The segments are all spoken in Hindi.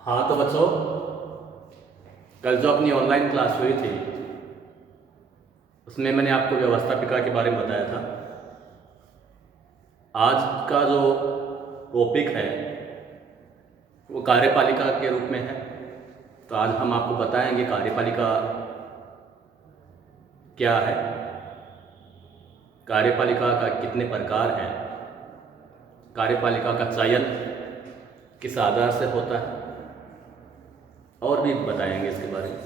हाँ तो बच्चों, कल जो अपनी ऑनलाइन क्लास हुई थी उसमें मैंने आपको व्यवस्थापिका के बारे में बताया था। आज का जो टॉपिक है वो कार्यपालिका के रूप में है। तो आज हम आपको बताएंगे कार्यपालिका क्या है, कार्यपालिका का कितने प्रकार हैं, कार्यपालिका का चयन किस आधार से होता है, और भी बताएंगे इसके बारे में।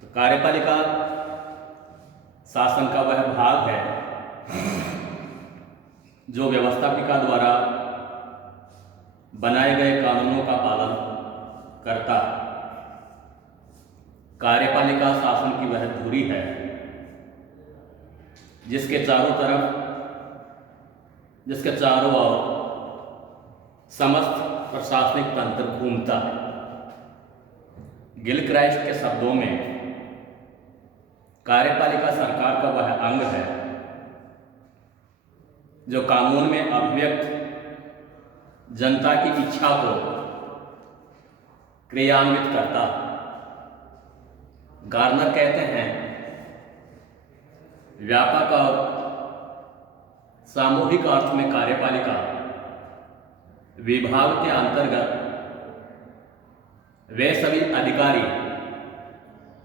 तो कार्यपालिका शासन का वह भाग है जो व्यवस्थापिका द्वारा बनाए गए कानूनों का पालन करता है। कार्यपालिका शासन की वह धुरी है जिसके चारों ओर समस्त प्रशासनिक तंत्र घूमता है। गिलक्राइस्ट के शब्दों में कार्यपालिका सरकार का वह अंग है जो कानून में अभिव्यक्त जनता की इच्छा को क्रियान्वित करता है। गार्नर कहते हैं, व्यापक और सामूहिक अर्थ में कार्यपालिका विभाग के अंतर्गत वे सभी अधिकारी,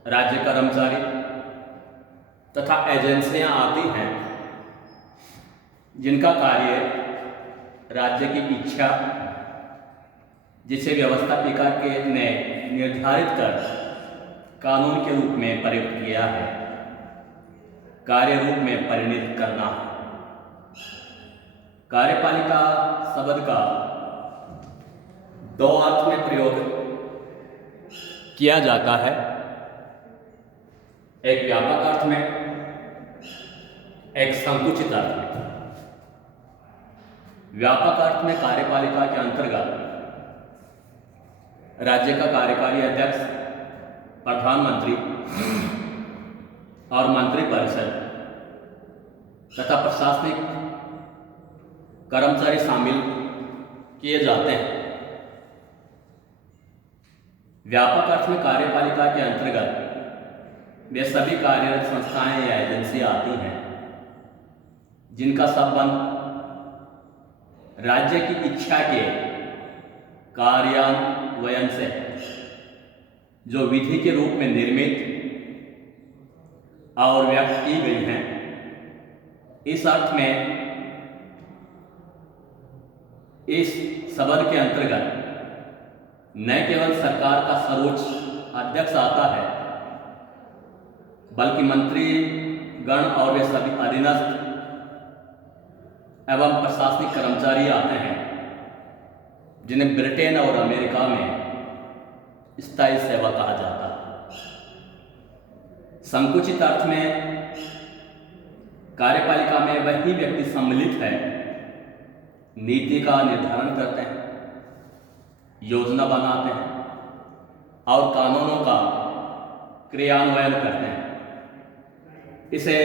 राज्य कर्मचारी तथा एजेंसियां आती हैं जिनका कार्य राज्य की इच्छा, जिसे व्यवस्थापिका ने निर्धारित कर कानून के रूप में प्रयुक्त किया है, कार्य रूप में परिणत करना है। कार्यपालिका शब्द का दो अर्थ में प्रयोग किया जाता है, एक व्यापक अर्थ में, एक संकुचित अर्थ में। व्यापक अर्थ में कार्यपालिका के अंतर्गत राज्य का कार्यकारी अध्यक्ष, प्रधानमंत्री और मंत्रिपरिषद तथा प्रशासनिक कर्मचारी शामिल किए जाते हैं। व्यापक अर्थ में कार्यपालिका के अंतर्गत वे सभी कार्यरत संस्थाएं या एजेंसियां आती हैं जिनका संबंध राज्य की इच्छा के कार्यान्वयन से है, जो विधि के रूप में निर्मित और व्यक्त की गई हैं। इस अर्थ में इस शब्द के अंतर्गत न केवल सरकार का सर्वोच्च अध्यक्ष आता है, बल्कि मंत्री गण और वे सभी अधीनस्थ एवं प्रशासनिक कर्मचारी आते हैं जिन्हें ब्रिटेन और अमेरिका में स्थायी सेवा कहा जाता है। संकुचित अर्थ में कार्यपालिका में वही व्यक्ति सम्मिलित है, नीति का निर्धारण करते हैं, योजना बनाते हैं और कानूनों का क्रियान्वयन करते हैं। इसे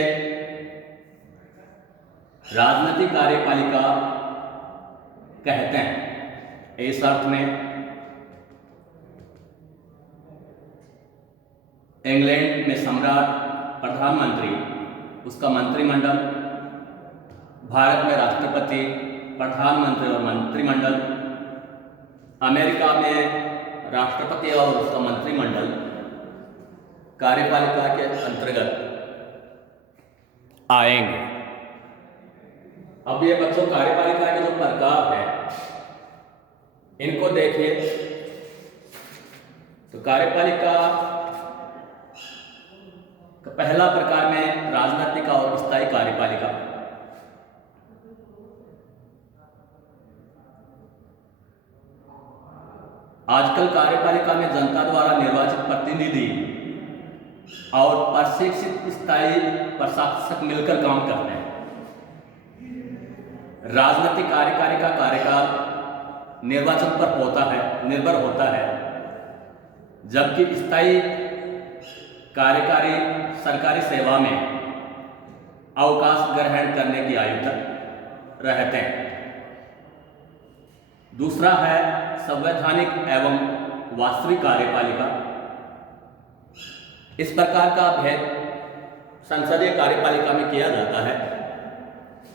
राजनीतिक कार्यपालिका कहते हैं। इस अर्थ में इंग्लैंड में सम्राट, प्रधानमंत्री, उसका मंत्रिमंडल, भारत में राष्ट्रपति, प्रधानमंत्री और मंत्रिमंडल, अमेरिका में राष्ट्रपति और उसका मंत्रिमंडल कार्यपालिका के अंतर्गत आएंगे। अब ये बच्चों, कार्यपालिका के जो प्रकार हैं इनको देखिए। तो कार्यपालिका का पहला प्रकार में राजनीतिक और स्थायी कार्यपालिका। आजकल कार्यपालिका में जनता द्वारा निर्वाचित प्रतिनिधि और प्रशिक्षित स्थायी प्रशासक मिलकर काम करते हैं। राजनीतिक कार्यपालिका का कार्यकाल निर्वाचन पर निर्भर होता है, जबकि स्थायी कार्यकारी सरकारी सेवा में अवकाश ग्रहण करने की आयु तक रहते हैं। दूसरा है संवैधानिक एवं वास्तविक कार्यपालिका। इस प्रकार का भेद संसदीय कार्यपालिका में किया जाता है।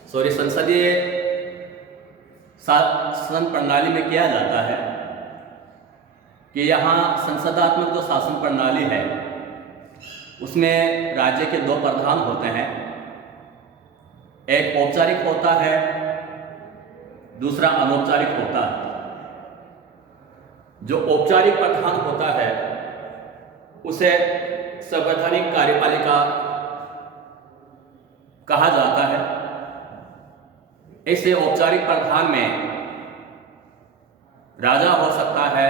संसदीय शासन प्रणाली में किया जाता है कि यहाँ संसदात्मक जो शासन प्रणाली है उसमें राज्य के दो प्रधान होते हैं, एक औपचारिक होता है, दूसरा अनौपचारिक होता है। जो औपचारिक प्रधान होता है उसे संवैधानिक कार्यपालिका कहा जाता है। ऐसे औपचारिक प्रधान में राजा हो सकता है,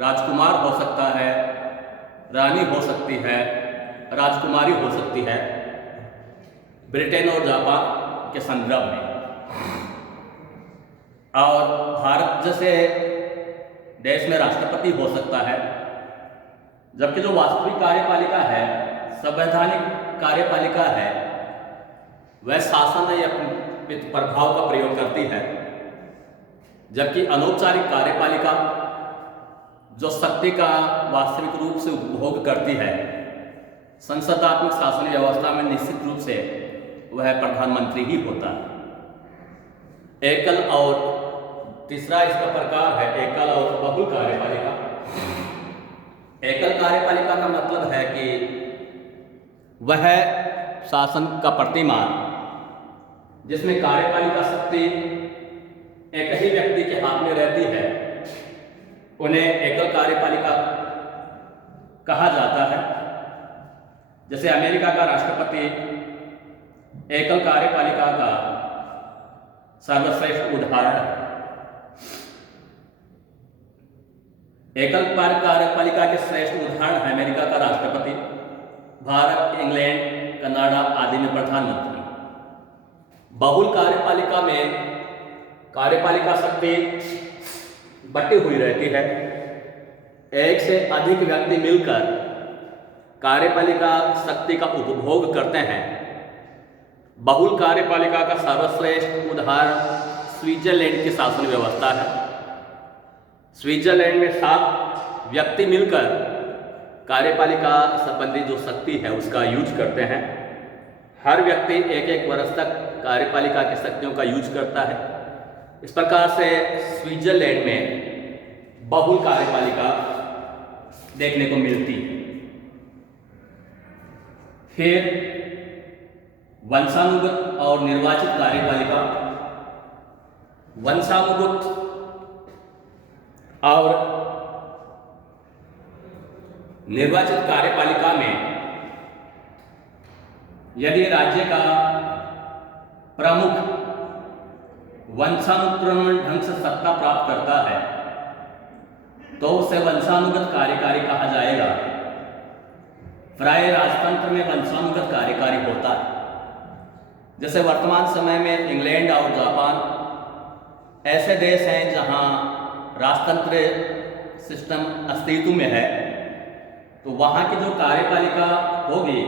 राजकुमार हो सकता है, रानी हो सकती है, राजकुमारी हो सकती है, ब्रिटेन और जापान के संदर्भ में। और भारत जैसे देश में राष्ट्रपति हो सकता है। जबकि जो वास्तविक कार्यपालिका है, संवैधानिक कार्यपालिका है, वह शासन या प्रभाव का प्रयोग करती है। जबकि अनौपचारिक कार्यपालिका जो शक्ति का वास्तविक रूप से उपभोग करती है, संसदात्मक शासन व्यवस्था में निश्चित रूप से वह प्रधानमंत्री ही होता है। एकल और तीसरा इसका प्रकार है एकल और बहुल कार्यपालिका। एकल कार्यपालिका का मतलब है कि वह शासन का प्रतिमान जिसमें कार्यपालिका शक्ति एक ही व्यक्ति के हाथ में रहती है, उन्हें एकल कार्यपालिका कहा जाता है। जैसे अमेरिका का राष्ट्रपति एकल कार्यपालिका का सर्वश्रेष्ठ उदाहरण है। एकल कार्यपालिका के श्रेष्ठ उदाहरण है अमेरिका का राष्ट्रपति, भारत, इंग्लैंड, कनाडा आदि में प्रधानमंत्री। बहुल कार्यपालिका में कार्यपालिका शक्ति बटी हुई रहती है। एक से अधिक व्यक्ति मिलकर कार्यपालिका शक्ति का उपभोग करते हैं। बहुल कार्यपालिका का सर्वश्रेष्ठ उदाहरण स्विट्जरलैंड की शासन व्यवस्था है। स्विट्जरलैंड में 7 व्यक्ति मिलकर कार्यपालिका संबंधी जो शक्ति है उसका यूज करते हैं। हर व्यक्ति एक वर्ष तक कार्यपालिका की शक्तियों का यूज करता है। इस प्रकार से स्विट्जरलैंड में बहुल कार्यपालिका देखने को मिलती है। फिर वंशानुगत और निर्वाचित कार्यपालिका। वंशानुगत और निर्वाचित कार्यपालिका में यदि राज्य का प्रमुख वंशानुक्रमण ढंग से सत्ता प्राप्त करता है तो उसे वंशानुगत कार्यकारी कहा जाएगा। प्राय राजतंत्र में वंशानुगत कार्यकारी होता है। जैसे वर्तमान समय में इंग्लैंड और जापान ऐसे देश हैं जहां राजतंत्र सिस्टम अस्तित्व में है, तो वहां की जो कार्यपालिका होगी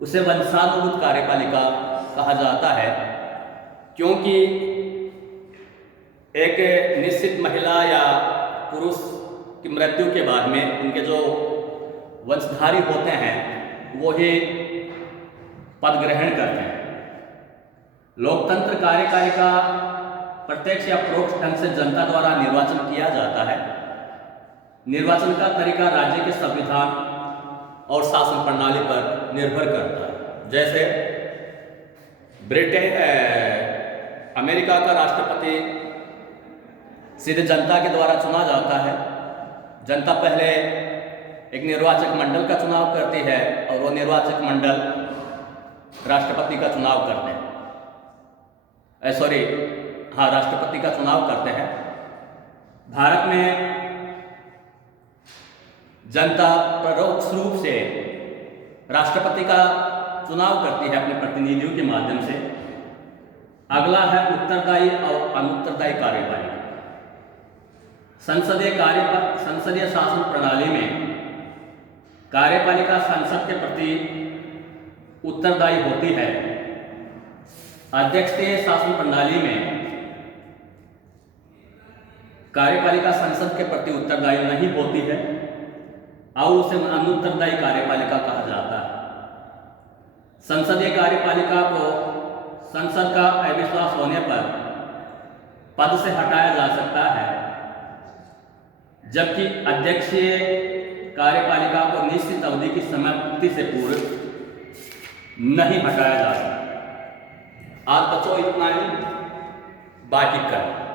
उसे वंशानुगत कार्यपालिका कहा जाता है, क्योंकि एक निश्चित महिला या पुरुष की मृत्यु के बाद में उनके जो वंशधारी होते हैं वो ही पद ग्रहण करते हैं। लोकतंत्र कार्यपालिका प्रत्यक्ष या परोक्ष ढंग से जनता द्वारा निर्वाचन किया जाता है। निर्वाचन का तरीका राज्य के संविधान और शासन प्रणाली पर निर्भर करता है। जैसे अमेरिका का राष्ट्रपति सीधे जनता के द्वारा चुना जाता है। जनता पहले एक निर्वाचक मंडल का चुनाव करती है और वो निर्वाचक मंडल राष्ट्रपति का चुनाव करते हैं। राष्ट्रपति का चुनाव करते हैं। भारत में जनता परोक्ष रूप से राष्ट्रपति का चुनाव करती है अपने प्रतिनिधियों के माध्यम से। अगला है उत्तरदायी और अनुत्तरदायी कार्यपालिका। संसदीय शासन प्रणाली में कार्यपालिका संसद के प्रति उत्तरदायी होती है। अध्यक्षीय शासन प्रणाली में कार्यपालिका संसद के प्रति उत्तरदायी नहीं होती है और उसे अनुत्तरदायी कार्यपालिका कहा जाता है। संसदीय कार्यपालिका को संसद का अविश्वास होने पर पद से हटाया जा सकता है, जबकि अध्यक्षीय कार्यपालिका को निश्चित अवधि की समाप्ति से पूर्व नहीं हटाया जा सकता। आज बच्चों इतना ही, बाकी कल।